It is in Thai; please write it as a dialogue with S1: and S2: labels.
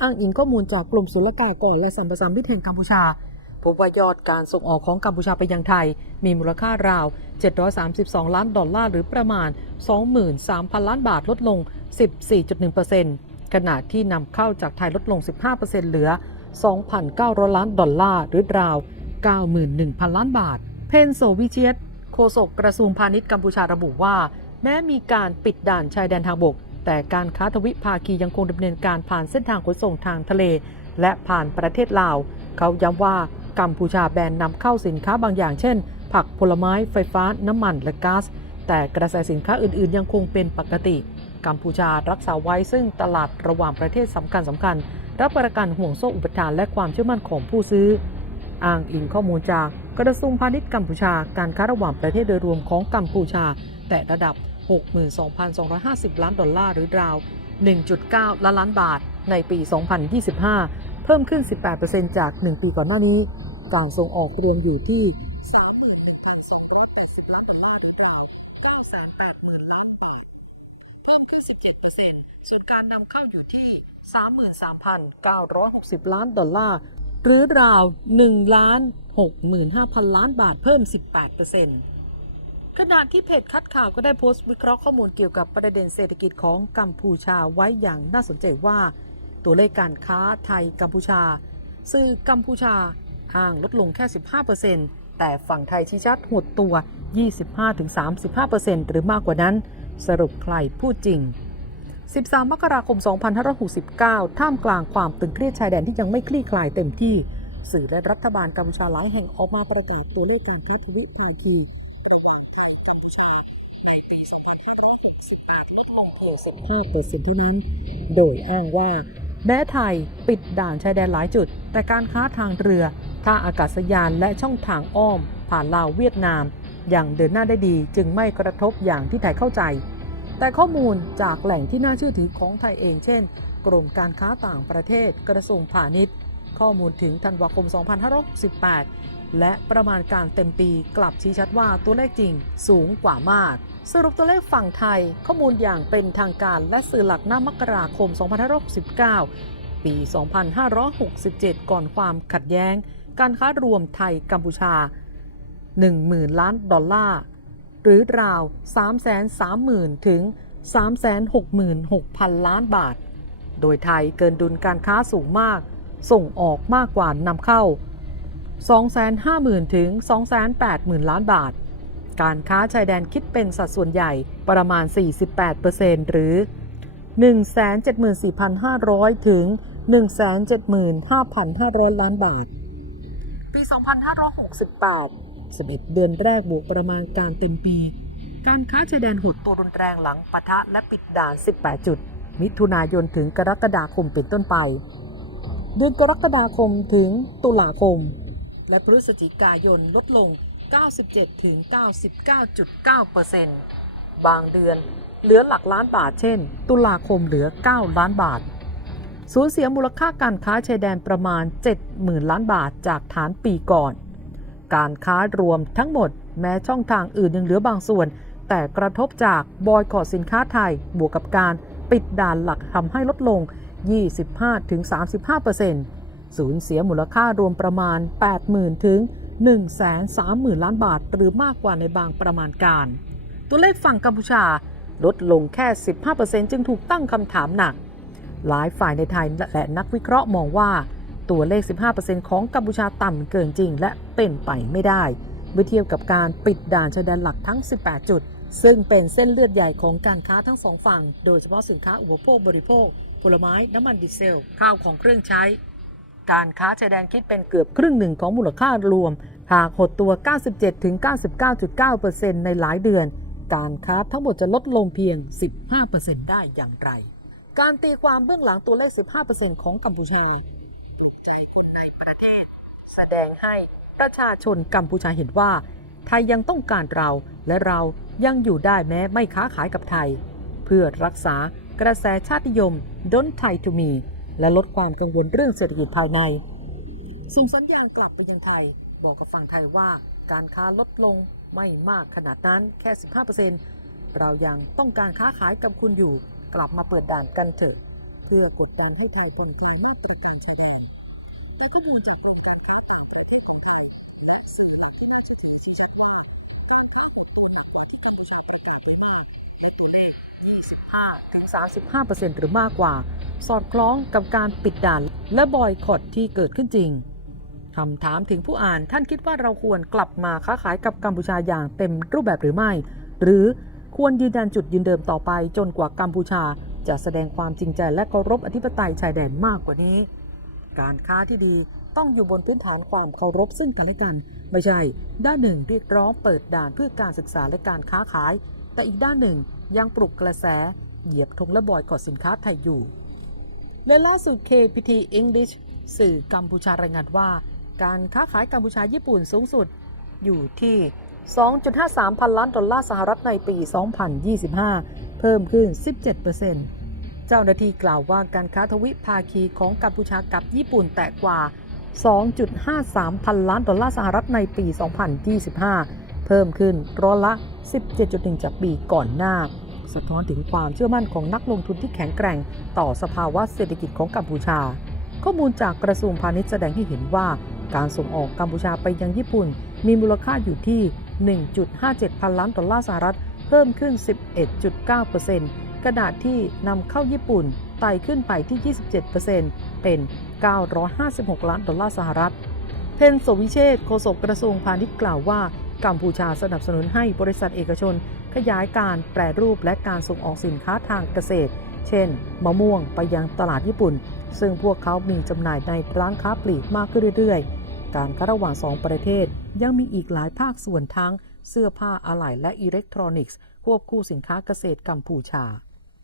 S1: อ้างอิงข้อมูลจากกรมศุลกากรและสัมปทานมิตแห่งกัมพูชา พบว่ายอดการส่งออกของกัมพูชาไปยังไทย มีมูลค่าราว 732 ล้านดอลลาร์หรือประมาณ 23,000 ล้านบาทลดลง 14.1%ขณะที่นำเข้าจากไทยลดลง 15%เหลือ 2,900 ล้านดอลลาร์หรือราว 91,000 ล้านบาท เพนโซวิเชียตโฆษกกระทรวงพาณิชย์กัมพูชาระบุว่า แม้มีการปิดด่านชายแดนทางบก แต่การค้าทวิภาคียังคงดำเนินการผ่านเส้นทางขนส่งทางทะเล และผ่านประเทศลาว เขาย้ำว่ากัมพูชาแบนนำเข้าสินค้าบางอย่างเช่น ผักผลไม้ไฟฟ้า น้ำมันและก๊าซแต่กระแสสินค้าอื่นๆ ยังคงเป็นปกติ กัมพูชารักษาไว้ซึ่งตลาดระหว่างประเทศสำคัญสำคัญรับประกันห่วงโซ่อุปทานและความเชื่อมั่นของผู้ซื้อ อ้างอิงข้อมูลจากกระทรวงพาณิชย์กัมพูชา การค้าระหว่างประเทศโดยรวมของกัมพูชา แต่ระดับ 62,250 ล้านดอลลาร์หรือราว 1.9 ล้านล้านบาทในปี 2025 เพิ่มขึ้น 18%จาก 1 ปีก่อนหน้านี้ การส่งออกรวมอยู่ที่ 31,280 ล้านดอลลาร์หรือราว 980,000 ล้านบาท เพิ่มขึ้น 17%ส่วนการนำเข้าอยู่ที่ 33,960 ล้านดอลลาร์หรือราว1ล้าน65,000 ล้านบาทเพิ่ม 18% ขณะที่เพจคัดข่าวก็ได้โพสต์วิเคราะห์ข้อมูลเกี่ยวกับประเด็นเศรษฐกิจของกัมพูชาไว้อย่างน่าสนใจว่า ตัวเลขการค้าไทยกัมพูชาสื่อกัมพูชาอ้างลดลงแค่ 15%แต่ฝั่งไทยชี้ชัดหดตัว 25-35%หรือมากกว่านั้น สรุปใครพูดจริง 13 มกราคม 2569 ท่ามกลางความตึงเครียดชายแดนที่ยังไม่คลี่คลายเต็มที่ สื่อและรัฐบาลกัมพูชาหลายแห่งออกมาประกาศตัวเลขการค้าทวิภาคี ระหว่างไทยกัมพูชาในปี 2568 ลดลงเพียง 15%เท่านั้น โดยอ้างว่า แม้ไทยปิดด่านชายแดนหลายจุด แต่การค้าทางเรือ ท่าอากาศยานและช่องทางอ้อม ผ่านลาวเวียดนาม อย่างเดินหน้าได้ดีจึงไม่กระทบอย่างที่ไทยเข้าใจ แต่ข้อมูลจากแหล่งที่น่าเชื่อถือของไทยเองเช่น กรมการค้าต่างประเทศกระทรวงพาณิชย์ ข้อมูลถึงธันวาคม 2568 และประมาณการเต็มปีกลับชี้ชัดว่าตัวเลขจริงสูงกว่ามาก สรุปตัวเลขฝั่งไทย ข้อมูลอย่างเป็นทางการและสื่อหลักหน้ามกราคม 2569 ปี 2567 ก่อนความขัดแย้ง การค้ารวมไทยกัมพูชา 10,000 ล้านดอลลาร์ หรือราว 330,000 ถึง 366,000 ล้านบาท โดยไทยเกินดุลการค้าสูงมาก ส่งออกมากกว่านำเข้า 250,000 ถึง 280,000 ล้านบาท การค้าชายแดนคิดเป็นสัดส่วนใหญ่ประมาณ 48%หรือ 174,500 ถึง 175,500 ล้านบาท ปี 2568 11 เดือนแรกบวกประมาณการเต็มปี การค้าชายแดนหดตัวรุนแรงหลังปะทะและปิดด่าน 18 จุด มิถุนายนถึงกรกฎาคมเป็นต้นไป เดือนกรกฎาคมถึงตุลาคม และพฤศจิกายนลดลง 97ถึง99.9%บางเดือนเหลือหลักล้านบาทเช่น ตุลาคมเหลือ 9 ล้านบาท สูญเสียมูลค่าการค้าชายแดนประมาณ 70,000 ล้านบาทจากฐานปีก่อน การค้ารวมทั้งหมดแม้ช่องทางอื่นยังเหลือบางส่วน แต่กระทบจากบอยคอรสินค้าไทยบวกกับการปิดด่านหลักทำให้ลดลง 25-35%สูญเสียมูลค่ารวมประมาณ 80,000 ถึง 130,000 ล้านบาท หรือมากกว่าในบางประมาณการ ตัวเลขฝั่งกัมพูชาลดลงแค่ 15%จึงถูกตั้งคำถามหนัก หลายฝ่ายในไทยและนักวิเคราะห์มองว่า ตัวเลข 15%ของกัมพูชาต่ำเกินจริง และเป็นไปไม่ได้เมื่อเทียบกับการปิดด่านชายแดนหลักทั้ง 18 จุดซึ่งเป็นเส้นเลือดใหญ่ของการค้าทั้งสองฝั่ง โดยเฉพาะสินค้าอุปโภคบริโภค ผลไม้น้ำมันดีเซล ข้าวของเครื่องใช้ การค้าชายแดนคิดเป็นเกือบครึ่งหนึ่งของมูลค่ารวม หากหดตัว 97-99.9%ในหลายเดือน การค้าทั้งหมดจะลดลงเพียง 15%ได้อย่างไร การตีความเบื้องหลังตัวเลข 15%ของกัมพูชา ปลุกใจคนในประเทศ แสดงให้ประชาชนกัมพูชาเห็นว่า ไทยยังต้องการเราและเรายังอยู่ได้แม้ไม่ค้าขายกับไทย เพื่อรักษา กระแสชาตินิยม Don't Thai to me และลดความกังวลเรื่องเศรษฐกิจภายใน ส่งสัญญาณกลับไปยังไทย บอกกับฝั่งไทยว่าการค้าลดลงไม่มากขนาดนั้นแค่ 15%เรายังต้องการค้าขายกับคุณอยู่ กลับมาเปิดด่านกันเถอะ เพื่อกดดันให้ไทยผ่อนคลายมาตรการชายแดน แต่ข้อมูลจากกรมการค้าต่างประเทศของไทย และสื่อหลักที่น่าเชื่อถือชี้ชัดว่า การค้าหดตัวหนักกว่าที่กัมพูชาประกาศไว้มาก และตัวเลข 25-35%หรือมากกว่า สอดคล้องกับการปิดด่านและบอยคอตที่เกิดขึ้นจริงคำถามถึงผู้อ่านท่านคิดว่าเราควรกลับมาค้าขายกับกัมพูชาอย่างเต็มรูปแบบหรือไม่ หรือควรยืนยันจุดยืนเดิมต่อไปจนกว่ากัมพูชา จะแสดงความจริงใจและเคารพอธิปไตยชายแดนมากกว่านี้ การค้าที่ดีต้องอยู่บนพื้นฐานความเคารพซึ่งกันและกัน ไม่ใช่ ด้านหนึ่งเรียกร้องเปิดด่านเพื่อการศึกษาและการค้าขาย แต่อีกด้านหนึ่งยังปลุกกระแสเหยียบธงและบอยกอดสินค้าไทยอยู่ และล่าสุด KPT English สื่อกัมพูชารายงานว่า การค้าขายกัมพูชาญี่ปุ่นสูงสุด อยู่ที่ 2.53 พันล้านดอลลาร์สหรัฐในปี 2025 เพิ่มขึ้น 17%เจ้าหน้าที่กล่าวว่าการค้าทวิภาคีของกัมพูชากับญี่ปุ่นแตะกว่า 2.53 พันล้านดอลลาร์สหรัฐในปี 2025 เพิ่มขึ้นร้อยละ 17.1 จากปีก่อนหน้า สะท้อนถึงความเชื่อมั่นของนักลงทุนที่แข็งแกร่ง ต่อสภาวะเศรษฐกิจของกัมพูชา ข้อมูลจากกระทรวงพาณิชย์แสดงให้เห็นว่าการส่งออกกัมพูชาไปยังญี่ปุ่น มีมูลค่าอยู่ที่ 1.57 พันล้านดอลลาร์สหรัฐ เพิ่มขึ้น 11.9%ขณะที่นำเข้าญี่ปุ่นไต่ขึ้นไปที่ 27%เป็น 956 ล้านดอลลาร์สหรัฐ เพนโสวิเชษฐ์โฆษกกระทรวงพาณิชย์กล่าวว่า กัมพูชาสนับสนุนให้บริษัทเอกชน ขยายการแปรรูปและการส่งออกสินค้าทางเกษตร เช่น มะม่วงไปยังตลาดญี่ปุ่น ซึ่งพวกเขามีจำหน่ายในร้านค้าปลีกมากขึ้นเรื่อยๆ การค้าระหว่างสองประเทศยังมีอีกหลายภาคส่วนทั้ง เสื้อผ้าอะไหล่และอิเล็กทรอนิกส์ ควบคู่สินค้าเกษตรกัมพูชา